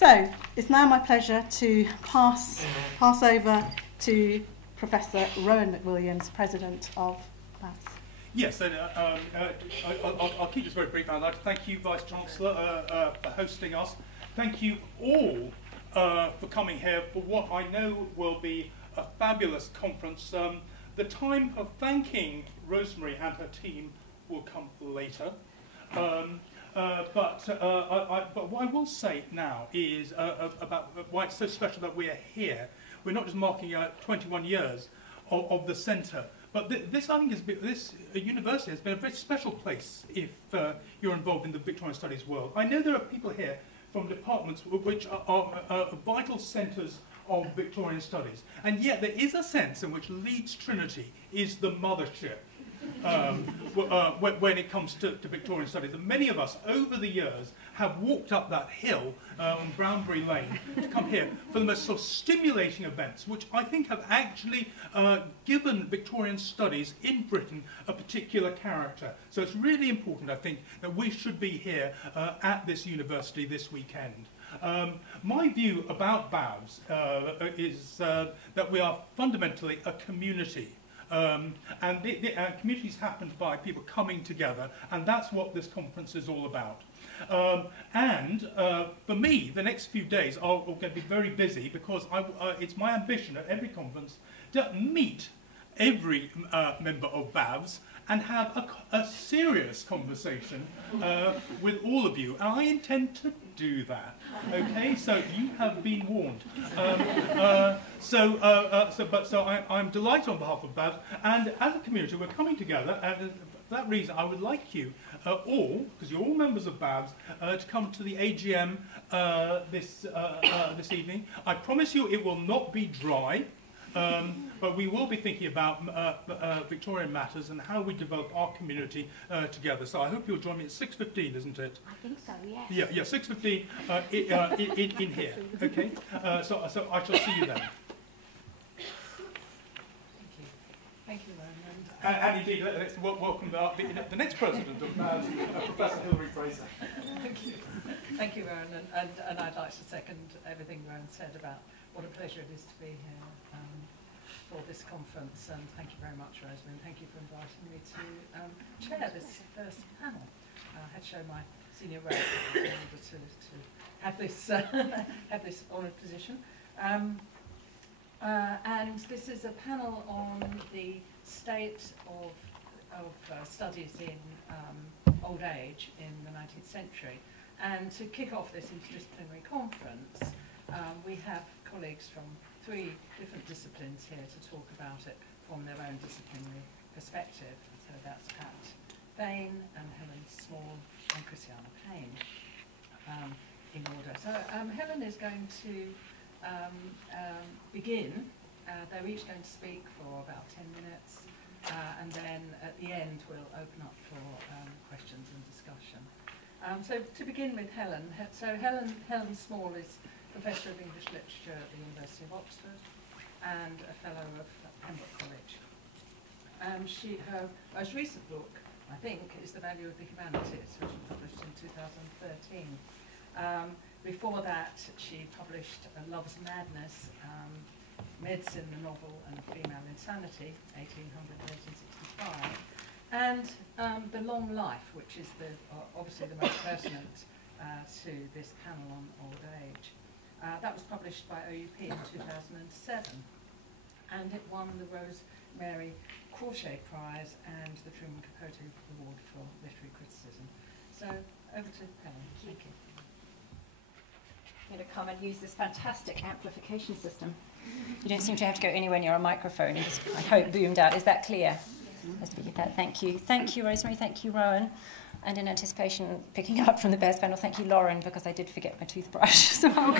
So it's now my pleasure to pass over to Professor Rowan McWilliams, President of BAVS. Yes, and I'll keep this very brief. I'd like to thank you, Vice-Chancellor, for hosting us. Thank you all for coming here for what I know will be a fabulous conference. The time of thanking Rosemary and her team will come later. But what I will say now is about why it's so special that we're here. We're not just marking 21 years of the centre, but this, I think, this university has been a very special place if you're involved in the Victorian Studies world. I know there are people here from departments which are vital centres of Victorian Studies, and yet there is a sense in which Leeds Trinity is the mothership when it comes to Victorian Studies. And many of us over the years have walked up that hill on Brownbury Lane to come here for the most sort of stimulating events, which I think have actually given Victorian Studies in Britain a particular character. So it's really important, I think, that we should be here at this university this weekend. My view about BAVS is that we are fundamentally a community. And communities happen by people coming together, and that's what this conference is all about. For me, the next few days are going to be very busy because it's my ambition at every conference to meet every member of BAVS and have a serious conversation with all of you. And I intend to do that. Okay, so you have been warned. I'm delighted on behalf of BAVS, and as a community, we're coming together. And for that reason, I would like you all, because you're all members of BAVS, to come to the AGM this evening. I promise you, it will not be dry. But we will be thinking about Victorian matters and how we develop our community together. So I hope you'll join me at 6:15, isn't it? I think so, yes. Yeah, 6:15 in here. Okay. So I shall see you then. Thank you, Rowan. And indeed, let's welcome the next president of BAVS, Professor Hilary Fraser. Thank you, Rowan. And I'd like to second everything Rowan said about what a pleasure it is to be here for this conference, and thank you very much, Rosemary, and thank you for inviting me to chair this first panel. I had to show my senior role in order to have this have this honoured position. And this is a panel on the state of studies in old age in the 19th century. And to kick off this interdisciplinary conference, we have colleagues from 3 different disciplines here to talk about it from their own disciplinary perspective. So that's Pat Bain and Helen Small and Christiana Payne in order. So Helen is going to begin. They're each going to speak for about 10 minutes, and then at the end we'll open up for questions and discussion. So to begin with Helen, Helen Small is Professor of English Literature at the University of Oxford and a Fellow of Pembroke College. Her most recent book, I think, is The Value of the Humanities, which was published in 2013. Before that, she published Love's Madness, Medicine, the Novel, and Female Insanity, 1800-1865, and The Long Life, which is obviously the most pertinent to this panel on old age. That was published by OUP in 2007, and it won the Rosemary Crawshay Prize and the Truman Capote Award for Literary Criticism. So, over to Helen. Thank you. I'm going to come and use this fantastic amplification system. You don't seem to have to go anywhere near a microphone. It just, I hope, boomed out. Is that clear? Let's begin that. Thank you. Thank you, Rosemary. Thank you, Rowan. And in anticipation, picking up from the BAVS panel, thank you, Lauren, because I did forget my toothbrush, so I'll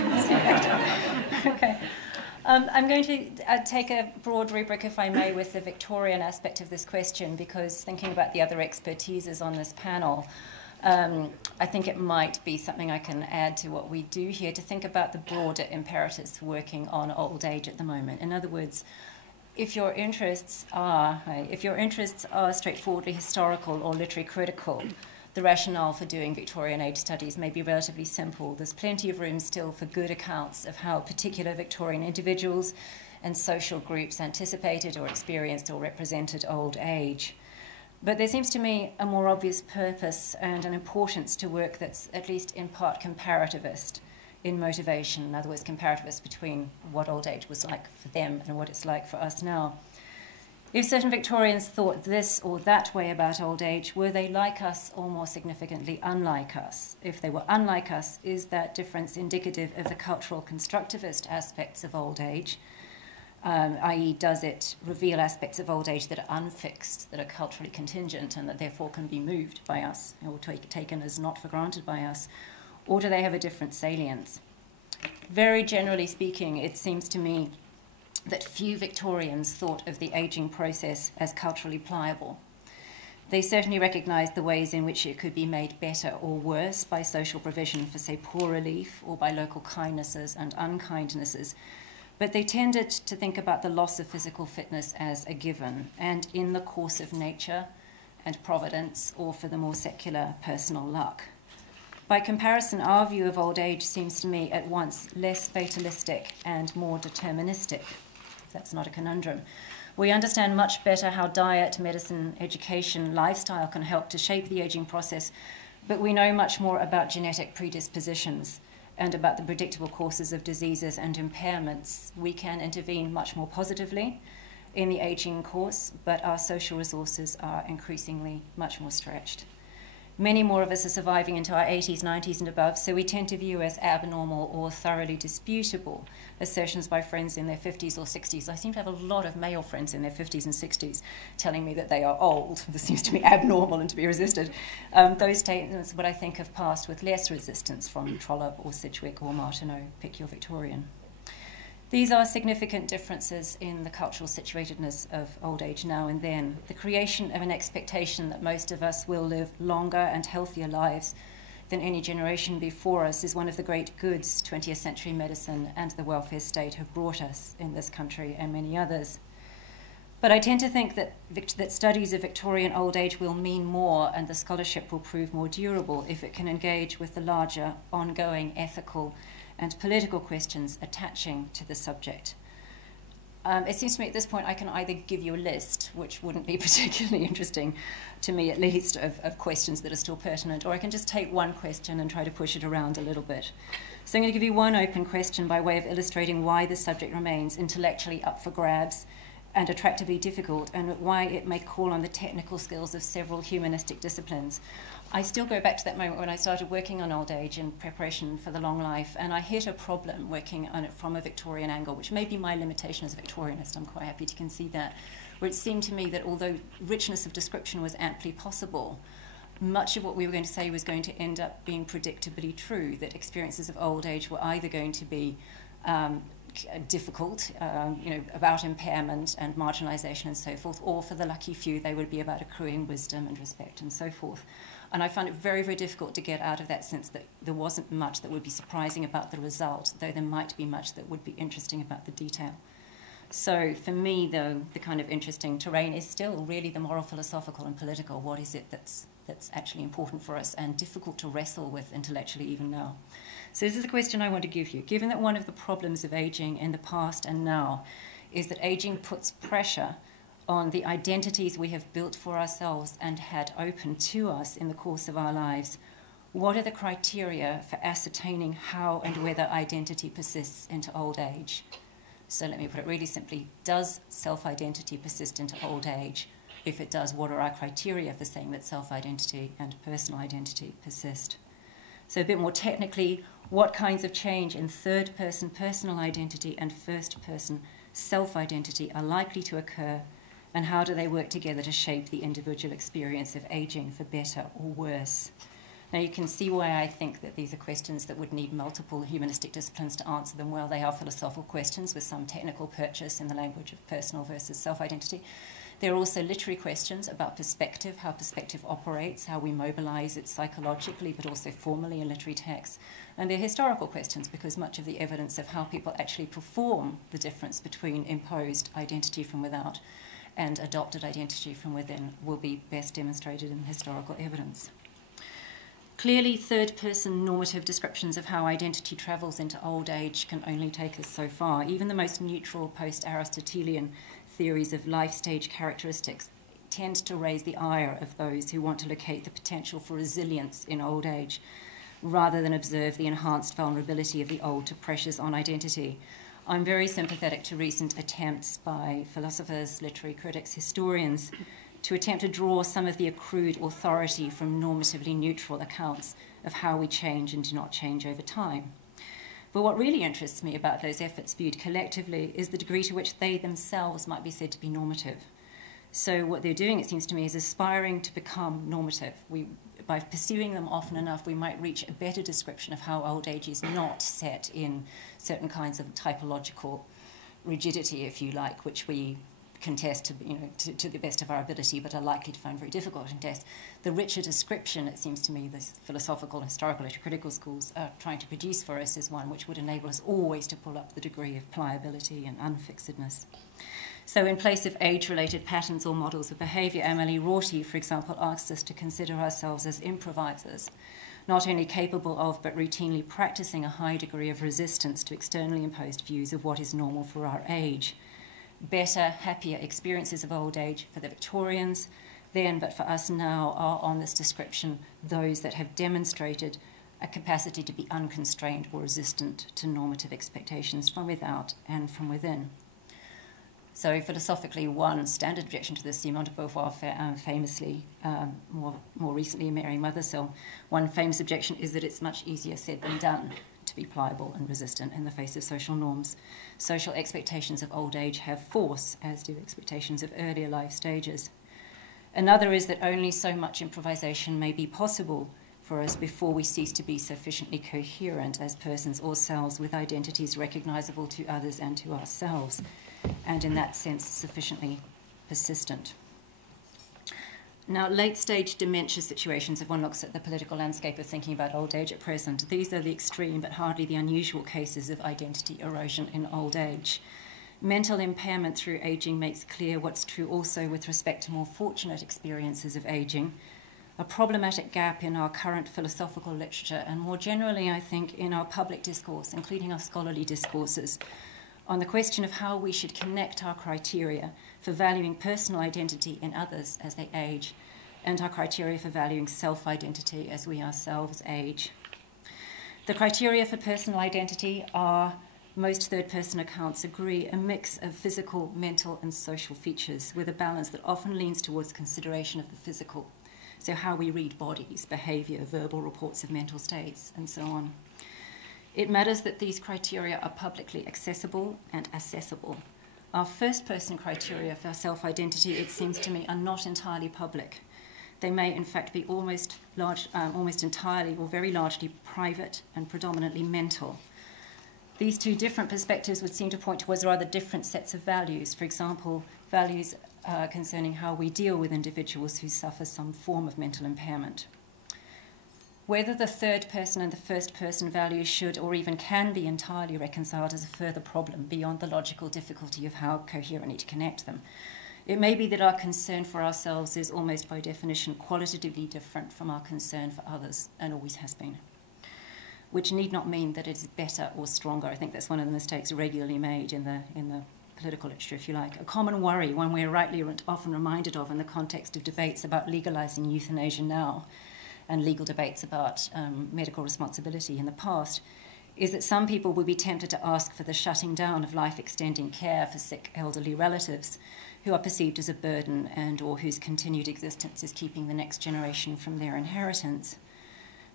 Okay. I'm going to take a broad rubric, if I may, with the Victorian aspect of this question, because thinking about the other expertises on this panel, I think it might be something I can add to what we do here to think about the broader imperatives working on old age at the moment. In other words, if your interests are straightforwardly historical or literary critical, the rationale for doing Victorian age studies may be relatively simple. There's plenty of room still for good accounts of how particular Victorian individuals and social groups anticipated or experienced or represented old age. But there seems to me a more obvious purpose and an importance to work that's at least in part comparativist in motivation, in other words, comparativist between what old age was like for them and what it's like for us now. If certain Victorians thought this or that way about old age, were they like us or more significantly unlike us? If they were unlike us, is that difference indicative of the cultural constructivist aspects of old age, i.e. does it reveal aspects of old age that are unfixed, that are culturally contingent and that therefore can be moved by us or taken as not for granted by us, or do they have a different salience? Very generally speaking, it seems to me that few Victorians thought of the ageing process as culturally pliable. They certainly recognised the ways in which it could be made better or worse by social provision for, say, poor relief or by local kindnesses and unkindnesses, but they tended to think about the loss of physical fitness as a given and in the course of nature and providence, or for the more secular personal luck. By comparison, our view of old age seems to me at once less fatalistic and more deterministic. That's not a conundrum. We understand much better how diet, medicine, education, lifestyle can help to shape the aging process, but we know much more about genetic predispositions and about the predictable courses of diseases and impairments. We can intervene much more positively in the aging course, but our social resources are increasingly much more stretched. Many more of us are surviving into our 80s, 90s and above, so we tend to view as abnormal or thoroughly disputable assertions by friends in their 50s or 60s. I seem to have a lot of male friends in their 50s and 60s telling me that they are old. This seems to be abnormal and to be resisted. Those statements, what I think, have passed with less resistance from Trollope or Sidgwick or Martineau, pick your Victorian. These are significant differences in the cultural situatedness of old age now and then. The creation of an expectation that most of us will live longer and healthier lives than any generation before us is one of the great goods 20th century medicine and the welfare state have brought us in this country and many others. But I tend to think that studies of Victorian old age will mean more and the scholarship will prove more durable if it can engage with the larger, ongoing ethical and political questions attaching to the subject. It seems to me at this point I can either give you a list, which wouldn't be particularly interesting to me at least, of questions that are still pertinent, or I can just take one question and try to push it around a little bit. So I'm going to give you one open question by way of illustrating why the subject remains intellectually up for grabs and attractively difficult, and why it may call on the technical skills of several humanistic disciplines. I still go back to that moment when I started working on old age in preparation for the long life, and I hit a problem working on it from a Victorian angle, which may be my limitation as a Victorianist. I'm quite happy to concede that, where it seemed to me that although richness of description was amply possible, much of what we were going to say was going to end up being predictably true, that experiences of old age were either going to be difficult, about impairment and marginalisation and so forth, or for the lucky few, they would be about accruing wisdom and respect and so forth. And I found it very, very difficult to get out of that sense that there wasn't much that would be surprising about the result, though there might be much that would be interesting about the detail. So for me, though, the kind of interesting terrain is still really the moral, philosophical and political. What is it that's actually important for us and difficult to wrestle with intellectually even now? So this is a question I want to give you. Given that one of the problems of ageing in the past and now is that ageing puts pressure on the identities we have built for ourselves and had open to us in the course of our lives, what are the criteria for ascertaining how and whether identity persists into old age? So let me put it really simply. Does self-identity persist into old age? If it does, what are our criteria for saying that self-identity and personal identity persist? So a bit more technically, what kinds of change in third-person personal identity and first-person self-identity are likely to occur, and how do they work together to shape the individual experience of ageing for better or worse? Now you can see why I think that these are questions that would need multiple humanistic disciplines to answer them well. They are philosophical questions with some technical purchase in the language of personal versus self-identity. There are also literary questions about perspective, how perspective operates, how we mobilize it psychologically, but also formally in literary texts. And there are historical questions, because much of the evidence of how people actually perform the difference between imposed identity from without and adopted identity from within will be best demonstrated in historical evidence. Clearly, third-person normative descriptions of how identity travels into old age can only take us so far. Even the most neutral post-Aristotelian theories of life stage characteristics tend to raise the ire of those who want to locate the potential for resilience in old age, rather than observe the enhanced vulnerability of the old to pressures on identity. I'm very sympathetic to recent attempts by philosophers, literary critics, historians, to attempt to draw some of the accrued authority from normatively neutral accounts of how we change and do not change over time. But what really interests me about those efforts viewed collectively is the degree to which they themselves might be said to be normative. So what they're doing, it seems to me, is aspiring to become normative. By pursuing them often enough, we might reach a better description of how old age is not set in certain kinds of typological rigidity, if you like, which we contest to the best of our ability, but are likely to find very difficult to contest. The richer description, it seems to me, the philosophical, historical, critical schools are trying to produce for us is one which would enable us always to pull up the degree of pliability and unfixedness. So in place of age-related patterns or models of behaviour, Emily Rorty, for example, asks us to consider ourselves as improvisers, not only capable of but routinely practising a high degree of resistance to externally imposed views of what is normal for our age. Better, happier experiences of old age for the Victorians then, but for us now, are on this description those that have demonstrated a capacity to be unconstrained or resistant to normative expectations from without and from within. So philosophically, one standard objection to this, Simone de Beauvoir famously, more recently Mary Mothersell, one famous objection is that it's much easier said than done to be pliable and resistant in the face of social norms. Social expectations of old age have force, as do expectations of earlier life stages. Another is that only so much improvisation may be possible for us before we cease to be sufficiently coherent as persons or selves with identities recognisable to others and to ourselves, and in that sense sufficiently persistent. Now, late-stage dementia situations, if one looks at the political landscape of thinking about old age at present, these are the extreme but hardly the unusual cases of identity erosion in old age. Mental impairment through ageing makes clear what's true also with respect to more fortunate experiences of ageing, a problematic gap in our current philosophical literature, and more generally, I think, in our public discourse, including our scholarly discourses, on the question of how we should connect our criteria for valuing personal identity in others as they age, and our criteria for valuing self-identity as we ourselves age. The criteria for personal identity are, most third-person accounts agree, a mix of physical, mental, and social features with a balance that often leans towards consideration of the physical, so how we read bodies, behaviour, verbal reports of mental states, and so on. It matters that these criteria are publicly accessible and accessible. Our first-person criteria for self-identity, it seems to me, are not entirely public. They may, in fact, be almost entirely or very largely private and predominantly mental. These two different perspectives would seem to point towards rather different sets of values. For example, values concerning how we deal with individuals who suffer some form of mental impairment. Whether the third person and the first person values should or even can be entirely reconciled is a further problem beyond the logical difficulty of how coherently to connect them. It may be that our concern for ourselves is almost by definition qualitatively different from our concern for others, and always has been, which need not mean that it is better or stronger. I think that's one of the mistakes regularly made in the political literature, if you like. A common worry, one we're rightly often reminded of in the context of debates about legalising euthanasia now, and legal debates about medical responsibility in the past, is that some people will be tempted to ask for the shutting down of life-extending care for sick elderly relatives who are perceived as a burden and or whose continued existence is keeping the next generation from their inheritance.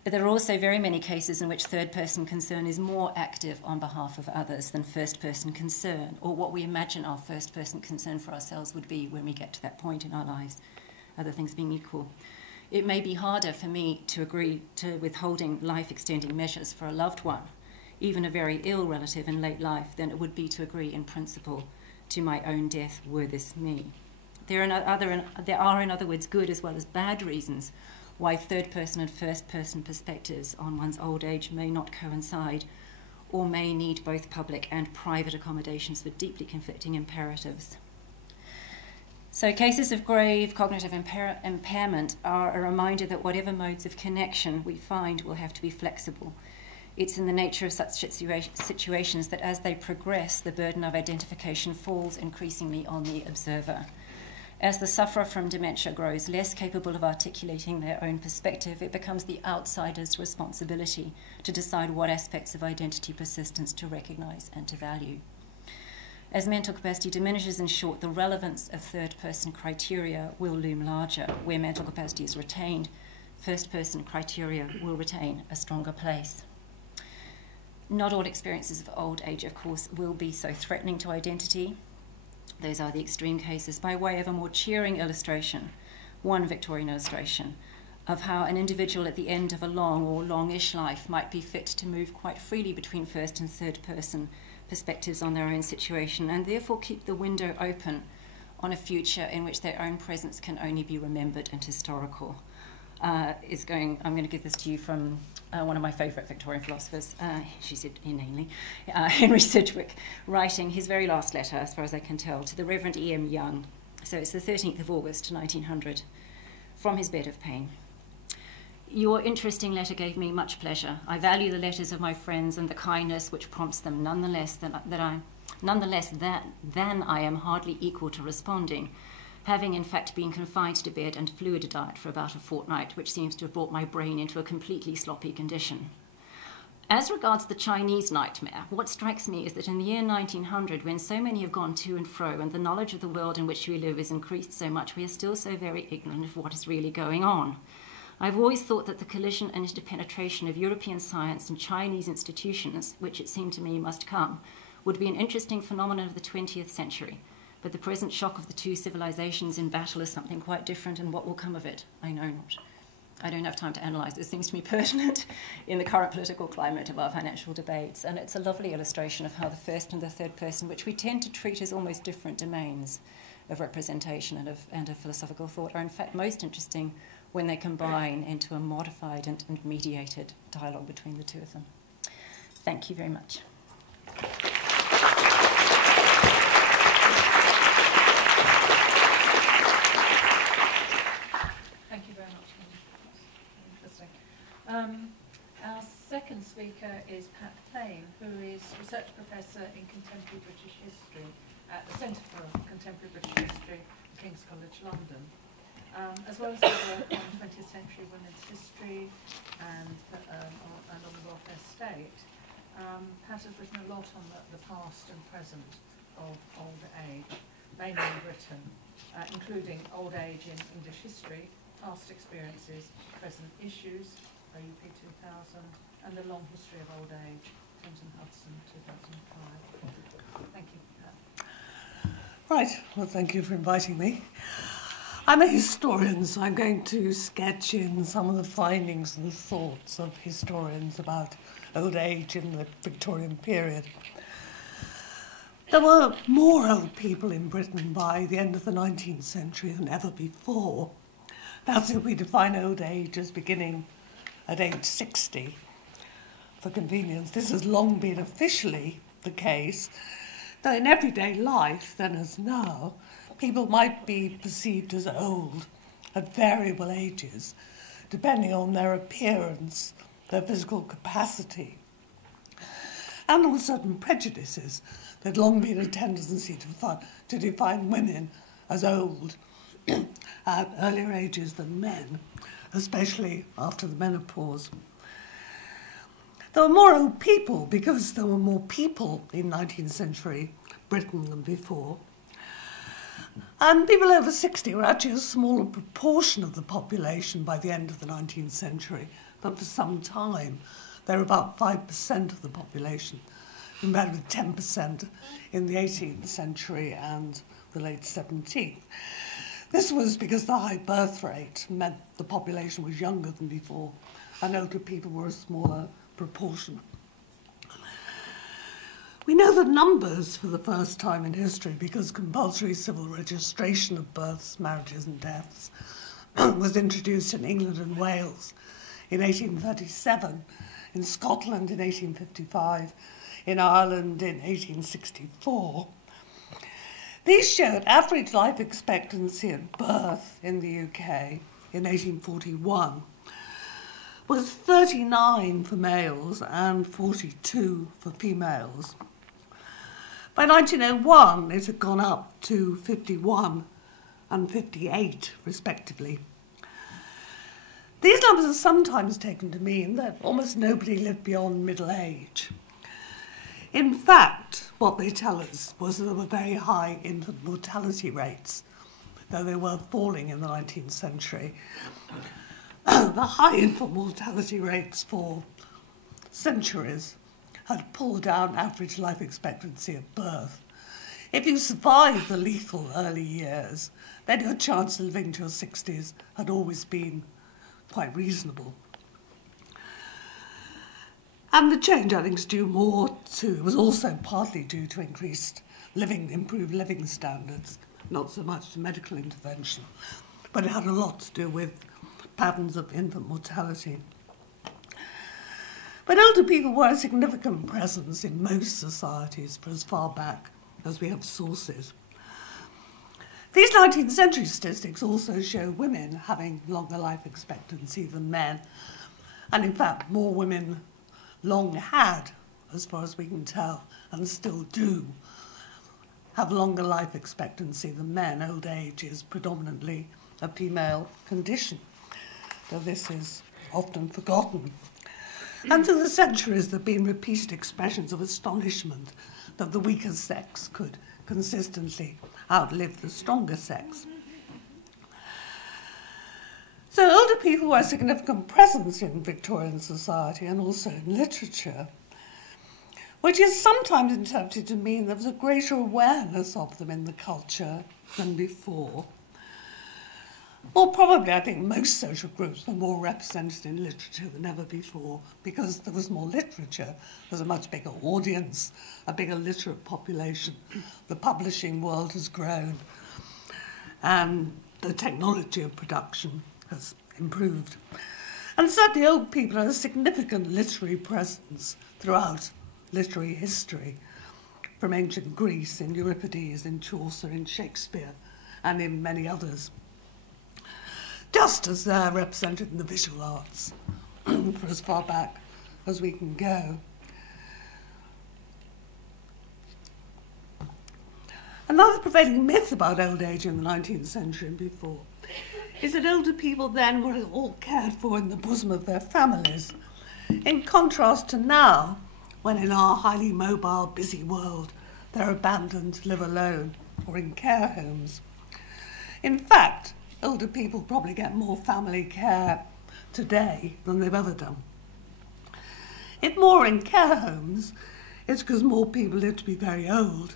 But there are also very many cases in which third-person concern is more active on behalf of others than first-person concern, or what we imagine our first-person concern for ourselves would be when we get to that point in our lives, other things being equal. It may be harder for me to agree to withholding life-extending measures for a loved one, even a very ill relative in late life, than it would be to agree in principle to my own death were this me. There are, in other words, good as well as bad reasons why third-person and first-person perspectives on one's old age may not coincide, or may need both public and private accommodations for deeply conflicting imperatives. So cases of grave cognitive impairment are a reminder that whatever modes of connection we find will have to be flexible. It's in the nature of such situations that as they progress, the burden of identification falls increasingly on the observer. As the sufferer from dementia grows less capable of articulating their own perspective, it becomes the outsider's responsibility to decide what aspects of identity persistence to recognise and to value. As mental capacity diminishes, in short, the relevance of third-person criteria will loom larger. Where mental capacity is retained, first-person criteria will retain a stronger place. Not all experiences of old age, of course, will be so threatening to identity. Those are the extreme cases. By way of a more cheering illustration, one Victorian illustration, of how an individual at the end of a long or longish life might be fit to move quite freely between first and third person perspectives on their own situation, and therefore keep the window open on a future in which their own presence can only be remembered and historical. I'm going to give this to you from one of my favourite Victorian philosophers, she said inanely, Henry Sidgwick, writing his very last letter, as far as I can tell, to the Reverend E.M. Young. So it's the 13th of August, 1900, from his bed of pain. Your interesting letter gave me much pleasure. I value the letters of my friends and the kindness which prompts them, nonetheless than I am hardly equal to responding, having in fact been confined to bed and fluid diet for about a fortnight, which seems to have brought my brain into a completely sloppy condition. As regards the Chinese nightmare, what strikes me is that in the year 1900, when so many have gone to and fro and the knowledge of the world in which we live is increased so much, we are still so very ignorant of what is really going on. I've always thought that the collision and interpenetration of European science and Chinese institutions, which it seemed to me must come, would be an interesting phenomenon of the 20th century. But the present shock of the two civilizations in battle is something quite different, and what will come of it, I know not. I don't have time to analyse. It seems to me pertinent in the current political climate of our financial debates, and it's a lovely illustration of how the first and the third person, which we tend to treat as almost different domains of representation and of philosophical thought, are in fact most interesting when they combine into a modified and mediated dialogue between the two of them. Thank you very much. Thank you very much. Interesting. Our second speaker is Pat Plain, who is Research Professor in Contemporary British History at the Centre for Contemporary British History, King's College London. As well as her work on 20th century women's history and on the welfare state, Pat has written a lot on the past and present of old age, mainly in Britain, including old age in English history, past experiences, present issues, OUP 2000, and the long history of old age, Thames and Hudson 2005. Thank you, Pat. Right, well, thank you for inviting me. I'm a historian, so I'm going to sketch in some of the findings and thoughts of historians about old age in the Victorian period. There were more old people in Britain by the end of the 19th century than ever before. That's if we define old age as beginning at age 60. For convenience, this has long been officially the case, though in everyday life, then as now, people might be perceived as old at variable ages, depending on their appearance, their physical capacity, and on certain prejudices that had long been a tendency to define women as old at earlier ages than men, especially after the menopause. There were more old people because there were more people in 19th century Britain than before. And people over 60 were actually a smaller proportion of the population by the end of the 19th century, but for some time they were about 5% of the population, compared with 10% in the 18th century and the late 17th. This was because the high birth rate meant the population was younger than before, and older people were a smaller proportion. We know the numbers for the first time in history because compulsory civil registration of births, marriages and deaths was introduced in England and Wales in 1837, in Scotland in 1855, in Ireland in 1864. These showed average life expectancy at birth in the UK in 1841 was 39 for males and 42 for females. By 1901, it had gone up to 51 and 58, respectively. These numbers are sometimes taken to mean that almost nobody lived beyond middle age. In fact, what they tell us was that there were very high infant mortality rates, though they were falling in the 19th century. The high infant mortality rates for centuries had pulled down average life expectancy at birth. If you survived the lethal early years, then your chance of living to your 60s had always been quite reasonable. And the change, I think, was also partly due to improved living standards, not so much to medical intervention, but it had a lot to do with patterns of infant mortality. But older people were a significant presence in most societies for as far back as we have sources. These 19th century statistics also show women having longer life expectancy than men, and in fact more women long had, as far as we can tell, and still do, have longer life expectancy than men. Old age is predominantly a female condition, though this is often forgotten. And through the centuries there have been repeated expressions of astonishment that the weaker sex could consistently outlive the stronger sex. So older people were a significant presence in Victorian society and also in literature, which is sometimes interpreted to mean there was a greater awareness of them in the culture than before. Or probably, I think, most social groups were more represented in literature than ever before because there was more literature. There's a much bigger audience, a bigger literate population. The publishing world has grown and the technology of production has improved. And certainly old people are a significant literary presence throughout literary history, from ancient Greece, in Euripides, in Chaucer, in Shakespeare, and in many others. Just as they're represented in the visual arts for as far back as we can go. Another prevailing myth about old age in the 19th century and before is that older people then were all cared for in the bosom of their families, in contrast to now, when in our highly mobile, busy world, they're abandoned to live alone or in care homes. In fact, older people probably get more family care today than they've ever done. If more in care homes, it's because more people live to be very old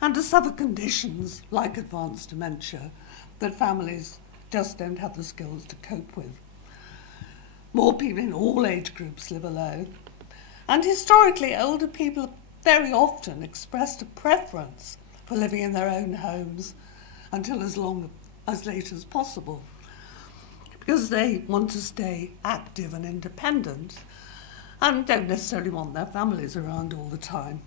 and to suffer conditions like advanced dementia that families just don't have the skills to cope with. More people in all age groups live alone, and historically older people very often expressed a preference for living in their own homes until as late as possible, because they want to stay active and independent and don't necessarily want their families around all the time.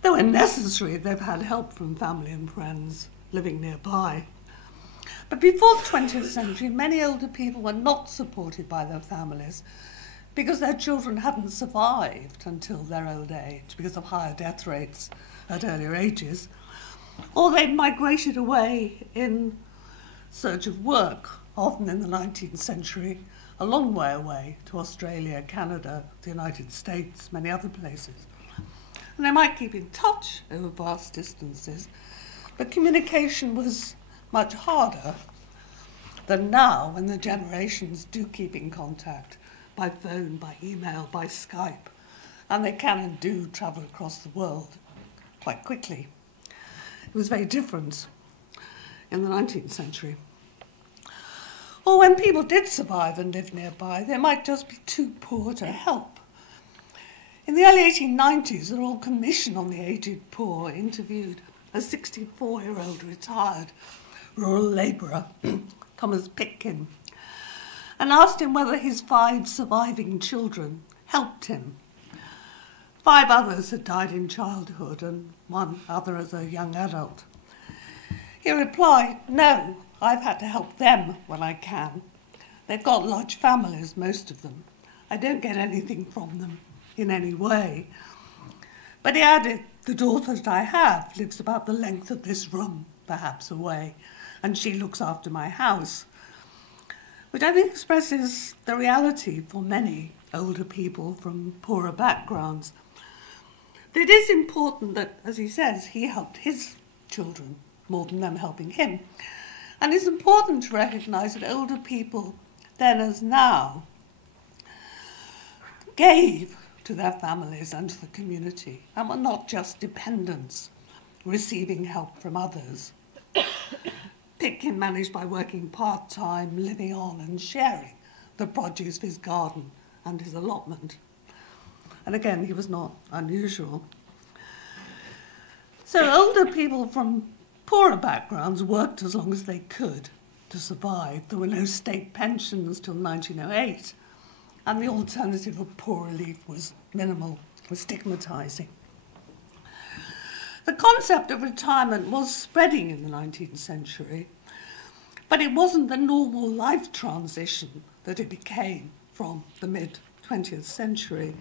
Though when necessary, they've had help from family and friends living nearby. But before the 20th century, many older people were not supported by their families because their children hadn't survived until their old age because of higher death rates at earlier ages, or they'd migrated away in search of work, often in the 19th century, a long way away to Australia, Canada, the United States, many other places. And they might keep in touch over vast distances, but communication was much harder than now when the generations do keep in contact by phone, by email, by Skype, and they can and do travel across the world quite quickly. It was very different in the 19th century. Or when people did survive and live nearby, they might just be too poor to help. In the early 1890s, the Royal Commission on the Aged Poor interviewed a 64-year-old retired rural labourer, Thomas Pitkin, and asked him whether his 5 surviving children helped him. 5 others had died in childhood and 1 other as a young adult. He replied, "No, I've had to help them when I can. They've got large families, most of them. I don't get anything from them in any way." But he added, "The daughter that I have lives about the length of this room, perhaps away, and she looks after my house," which I think expresses the reality for many older people from poorer backgrounds. It is important that, as he says, he helped his children more than them helping him. And it's important to recognise that older people, then as now, gave to their families and to the community, and were not just dependents receiving help from others. Pitkin managed by working part-time, living on and sharing the produce of his garden and his allotment. And again, he was not unusual. So older people from poorer backgrounds worked as long as they could to survive. There were no state pensions till 1908, and the alternative of poor relief was minimal, was stigmatising. The concept of retirement was spreading in the 19th century, but it wasn't the normal life transition that it became from the mid-20th century.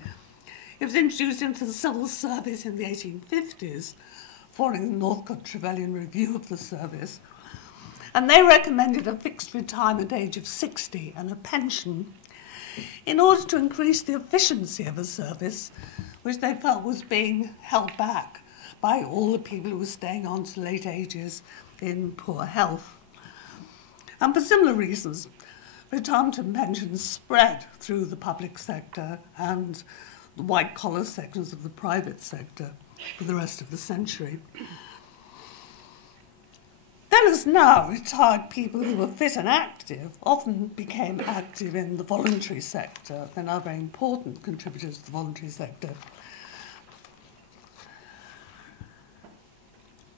It was introduced into the civil service in the 1850s, following the Northcote Trevelyan review of the service, and they recommended a fixed retirement age of 60 and a pension in order to increase the efficiency of a service which they felt was being held back by all the people who were staying on to late ages in poor health. And for similar reasons, retirement and pensions spread through the public sector and the white-collar sections of the private sector for the rest of the century. Then as now, retired people who were fit and active often became active in the voluntary sector. They're now very important contributors to the voluntary sector.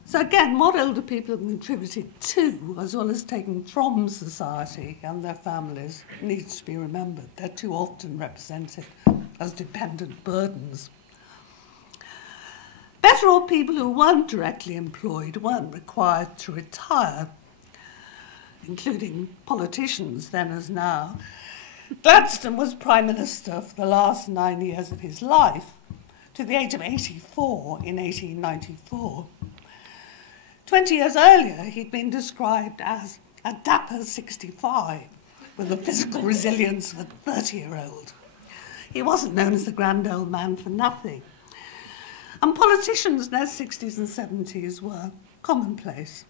So again, what older people have contributed to, as well as taking from society and their families, needs to be remembered. They're too often represented as dependent burdens. Better off people who weren't directly employed weren't required to retire, including politicians then as now. Gladstone was Prime Minister for the last 9 years of his life, to the age of 84 in 1894. 20 years earlier, he'd been described as a dapper 65, with the physical resilience of a 30-year-old. He wasn't known as the grand old man for nothing. And politicians in their 60s and 70s were commonplace.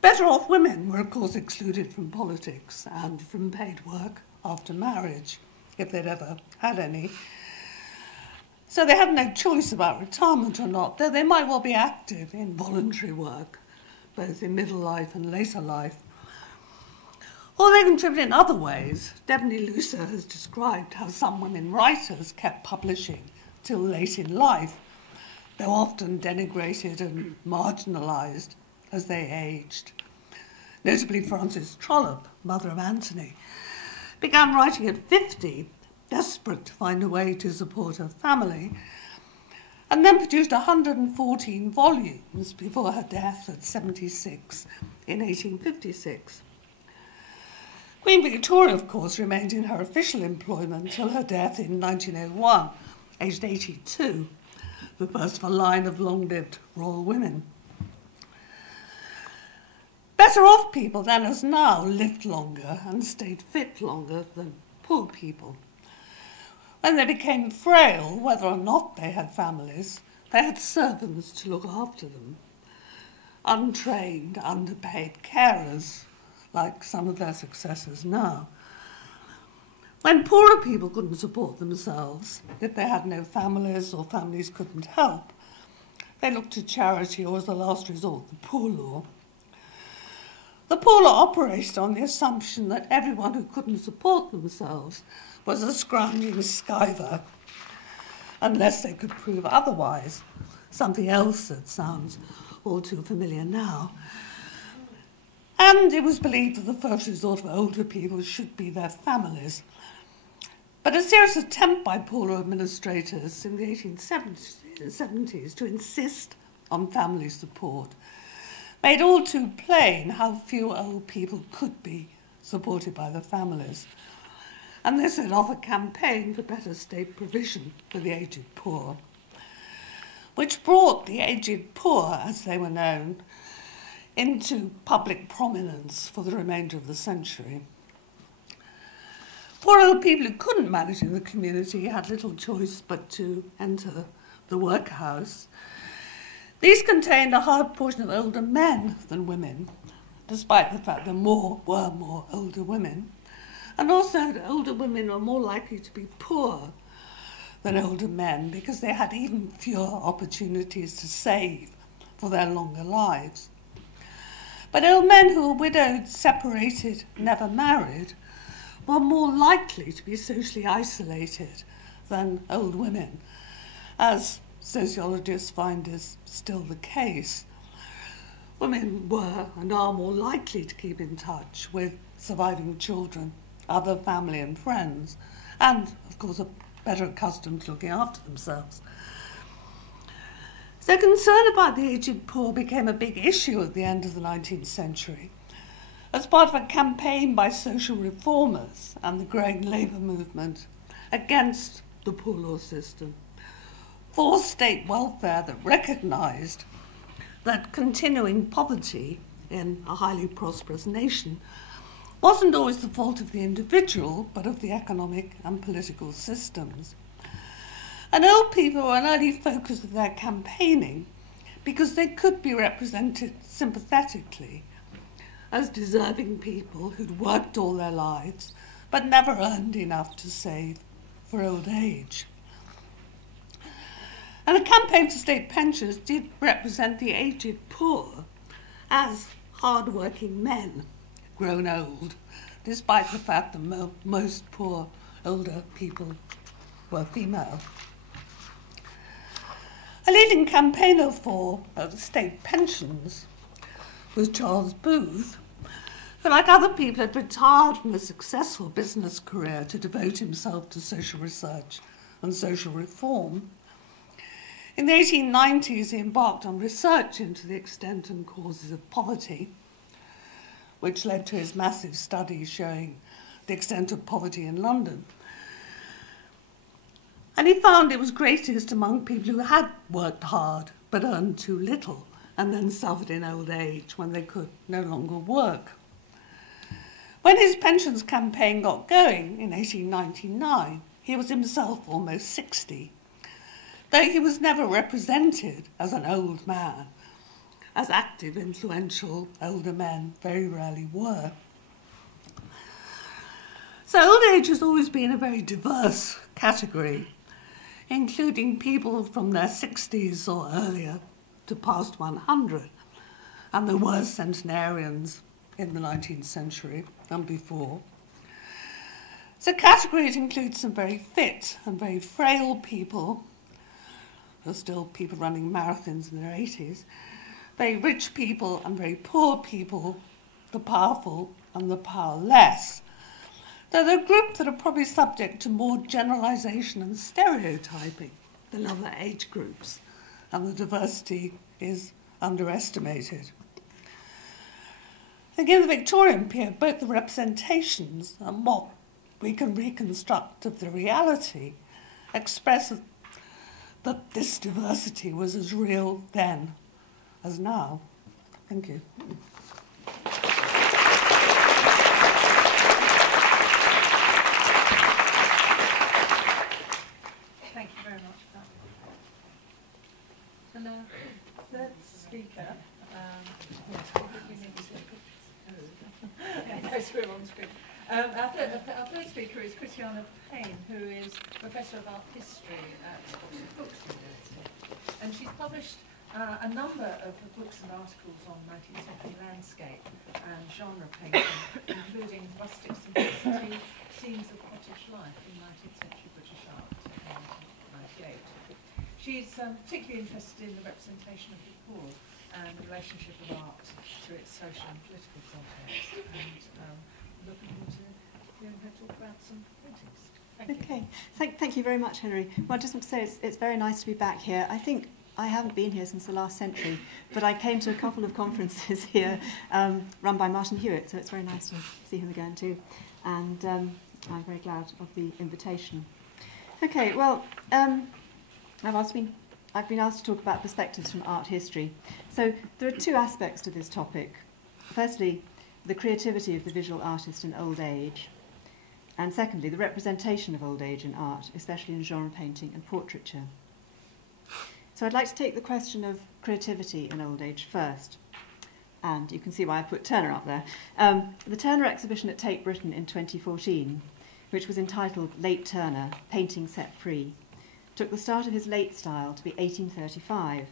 Better off women were, of course, excluded from politics and from paid work after marriage, if they'd ever had any. So they had no choice about retirement or not, though they might well be active in voluntary work, both in middle life and later life. Or they contribute in other ways. Debney Lucer has described how some women writers kept publishing till late in life, though often denigrated and marginalised as they aged. Notably, Frances Trollope, mother of Anthony, began writing at 50, desperate to find a way to support her family, and then produced 114 volumes before her death at 76 in 1856. Queen Victoria, of course, remained in her official employment until her death in 1901, aged 82, the first of a line of long-lived royal women. Better off people then as now lived longer and stayed fit longer than poor people. When they became frail, whether or not they had families, they had servants to look after them. Untrained, underpaid carers, like some of their successors now. When poorer people couldn't support themselves, if they had no families or families couldn't help, they looked to charity or, as a last resort, the poor law. The poor law operated on the assumption that everyone who couldn't support themselves was a scrounging skiver, unless they could prove otherwise, something else that sounds all too familiar now. And it was believed that the first resort of older people should be their families. But a serious attempt by poorer administrators in the 1870s to insist on family support made all too plain how few old people could be supported by their families. And they set off a campaign for better state provision for the aged poor, which brought the aged poor, as they were known, into public prominence for the remainder of the century. Poor old people who couldn't manage in the community had little choice but to enter the workhouse. These contained a higher proportion of older men than women, despite the fact there were more older women. And also, older women were more likely to be poor than older men because they had even fewer opportunities to save for their longer lives. But old men who were widowed, separated, never married, were more likely to be socially isolated than old women, as sociologists find is still the case. Women were and are more likely to keep in touch with surviving children, other family and friends, and, of course, are better accustomed to looking after themselves. So concern about the aged poor became a big issue at the end of the 19th century, as part of a campaign by social reformers and the growing labour movement against the poor law system, for state welfare that recognised that continuing poverty in a highly prosperous nation wasn't always the fault of the individual, but of the economic and political systems. And old people were an early focus of their campaigning because they could be represented sympathetically as deserving people who'd worked all their lives but never earned enough to save for old age. And the campaign for state pensions did represent the aged poor as hard-working men grown old, despite the fact that most poor older people were female. A leading campaigner for state pensions was Charles Booth, who, like other people, had retired from a successful business career to devote himself to social research and social reform. In the 1890s, he embarked on research into the extent and causes of poverty, which led to his massive study showing the extent of poverty in London. And he found it was greatest among people who had worked hard but earned too little and then suffered in old age when they could no longer work. When his pensions campaign got going in 1899, he was himself almost 60, though he was never represented as an old man, as active, influential older men very rarely were. So old age has always been a very diverse category, including people from their 60s or earlier to past 100, and there were centenarians in the 19th century and before. So categories include some very fit and very frail people. There are still people running marathons in their 80s. Very rich people and very poor people, the powerful and the powerless. Though they're groups that are probably subject to more generalisation and stereotyping than other age groups, and the diversity is underestimated. I think in the Victorian period, both the representations and what we can reconstruct of the reality express that this diversity was as real then as now. Thank you. Thank you very much for that. And our third speaker, we're on screen. Our third speaker is Christiana Payne, who is Professor of Art History at Oxford Books University. And she's published a number of books and articles on 19th century landscape and genre painting, including Rustic Simplicity, Scenes of Cottage Life in 19th century British Art, 1998. She's particularly interested in the representation of the poor and the relationship of art to its social and political context, and looking forward to hearing her talk about some paintings. Okay, thank you very much, Hilary. Well, I just want to say it's very nice to be back here. I think I haven't been here since the last century, but I came to a couple of conferences here run by Martin Hewitt, so it's very nice to see him again too. And I'm very glad of the invitation. Okay, well, I've been asked to talk about perspectives from art history. So there are two aspects to this topic. Firstly, the creativity of the visual artist in old age. And secondly, the representation of old age in art, especially in genre painting and portraiture. So I'd like to take the question of creativity in old age first. And you can see why I put Turner up there. The Turner exhibition at Tate Britain in 2014, which was entitled Late Turner, Painting Set Free, took the start of his late style to be 1835,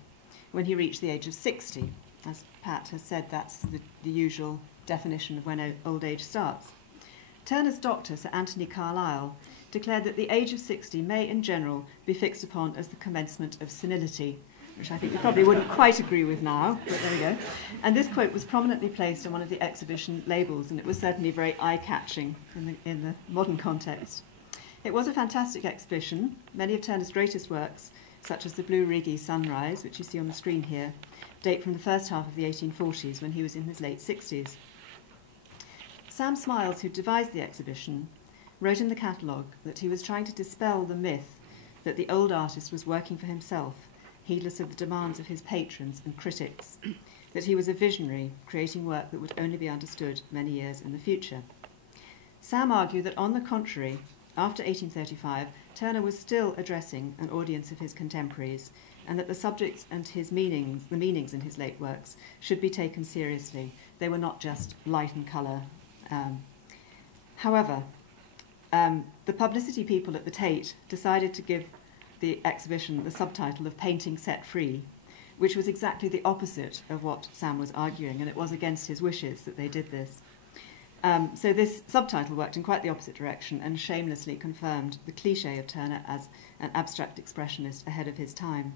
when he reached the age of 60. As Pat has said, that's the usual definition of when old age starts. Turner's doctor, Sir Anthony Carlyle, declared that the age of 60 may, in general, be fixed upon as the commencement of senility, which I think you probably wouldn't quite agree with now, but there we go. And this quote was prominently placed on one of the exhibition labels, and it was certainly very eye-catching in the modern context. It was a fantastic exhibition. Many of Turner's greatest works, such as the Blue Rigi Sunrise, which you see on the screen here, date from the first half of the 1840s, when he was in his late 60s. Sam Smiles, who devised the exhibition, wrote in the catalogue that he was trying to dispel the myth that the old artist was working for himself, heedless of the demands of his patrons and critics, that he was a visionary, creating work that would only be understood many years in the future. Sam argued that, on the contrary, after 1835, Turner was still addressing an audience of his contemporaries, and that the subjects and the meanings in his late works, should be taken seriously. They were not just light and colour. However, the publicity people at the Tate decided to give the exhibition the subtitle of Painting Set Free, which was exactly the opposite of what Sam was arguing, and it was against his wishes that they did this. So this subtitle worked in quite the opposite direction and shamelessly confirmed the cliché of Turner as an abstract expressionist ahead of his time.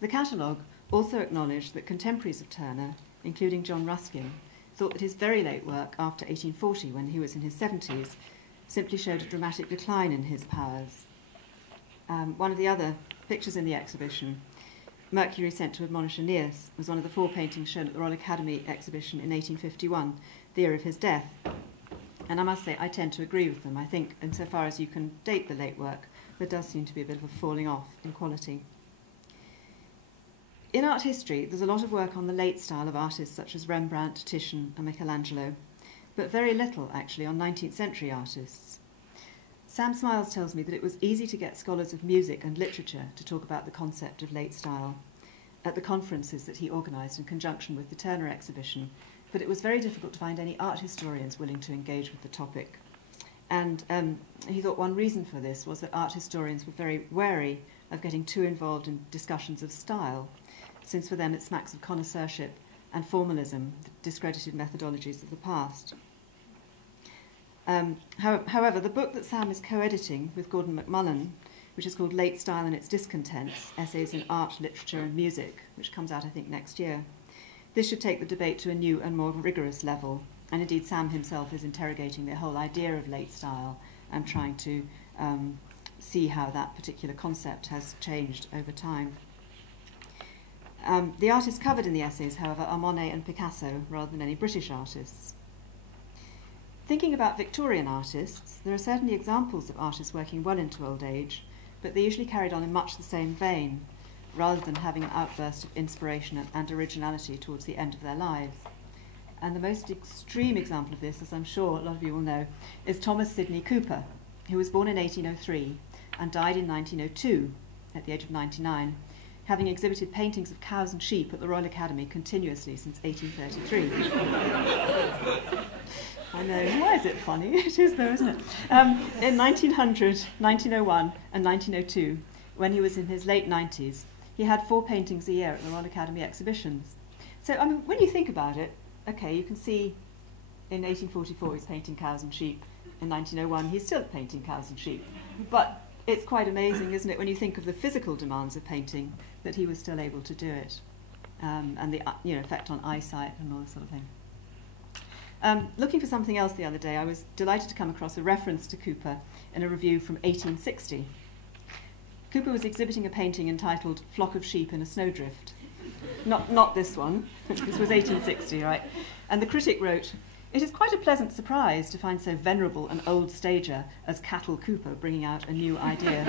The catalogue also acknowledged that contemporaries of Turner, including John Ruskin, thought that his very late work after 1840, when he was in his 70s, simply showed a dramatic decline in his powers. One of the other pictures in the exhibition, Mercury Sent to Admonish Aeneas, was one of the 4 paintings shown at the Royal Academy exhibition in 1851, the year of his death. And I must say, I tend to agree with them. I think, insofar as you can date the late work, there does seem to be a bit of a falling off in quality. In art history, there's a lot of work on the late style of artists such as Rembrandt, Titian, and Michelangelo, but very little, actually, on 19th century artists. Sam Smiles tells me that it was easy to get scholars of music and literature to talk about the concept of late style at the conferences that he organised in conjunction with the Turner exhibition, but it was very difficult to find any art historians willing to engage with the topic. And he thought one reason for this was that art historians were very wary of getting too involved in discussions of style, since for them it smacks of connoisseurship and formalism, the discredited methodologies of the past. However, the book that Sam is co-editing with Gordon McMullen, which is called Late Style and Its Discontents, Essays in Art, Literature and Music, which comes out, I think, next year. This should take the debate to a new and more rigorous level, and indeed Sam himself is interrogating the whole idea of late style and trying to see how that particular concept has changed over time. The artists covered in the essays, however, are Monet and Picasso, rather than any British artists. Thinking about Victorian artists, there are certainly examples of artists working well into old age, but they usually carried on in much the same vein, rather than having an outburst of inspiration and originality towards the end of their lives. And the most extreme example of this, as I'm sure a lot of you will know, is Thomas Sidney Cooper, who was born in 1803 and died in 1902 at the age of 99, having exhibited paintings of cows and sheep at the Royal Academy continuously since 1833. I know, why is it funny? It is though, isn't it? In 1900, 1901 and 1902, when he was in his late 90s, he had 4 paintings a year at the Royal Academy exhibitions. So, I mean, when you think about it, okay, you can see in 1844 he's painting cows and sheep. In 1901 he's still painting cows and sheep. But it's quite amazing, isn't it, when you think of the physical demands of painting, that he was still able to do it, and the effect on eyesight and all this sort of thing. Looking for something else the other day, I was delighted to come across a reference to Cooper in a review from 1860. Cooper was exhibiting a painting entitled Flock of Sheep in a Snowdrift. Not this one. This was 1860, right? And the critic wrote, "It is quite a pleasant surprise to find so venerable an old stager as Cattle Cooper bringing out a new idea."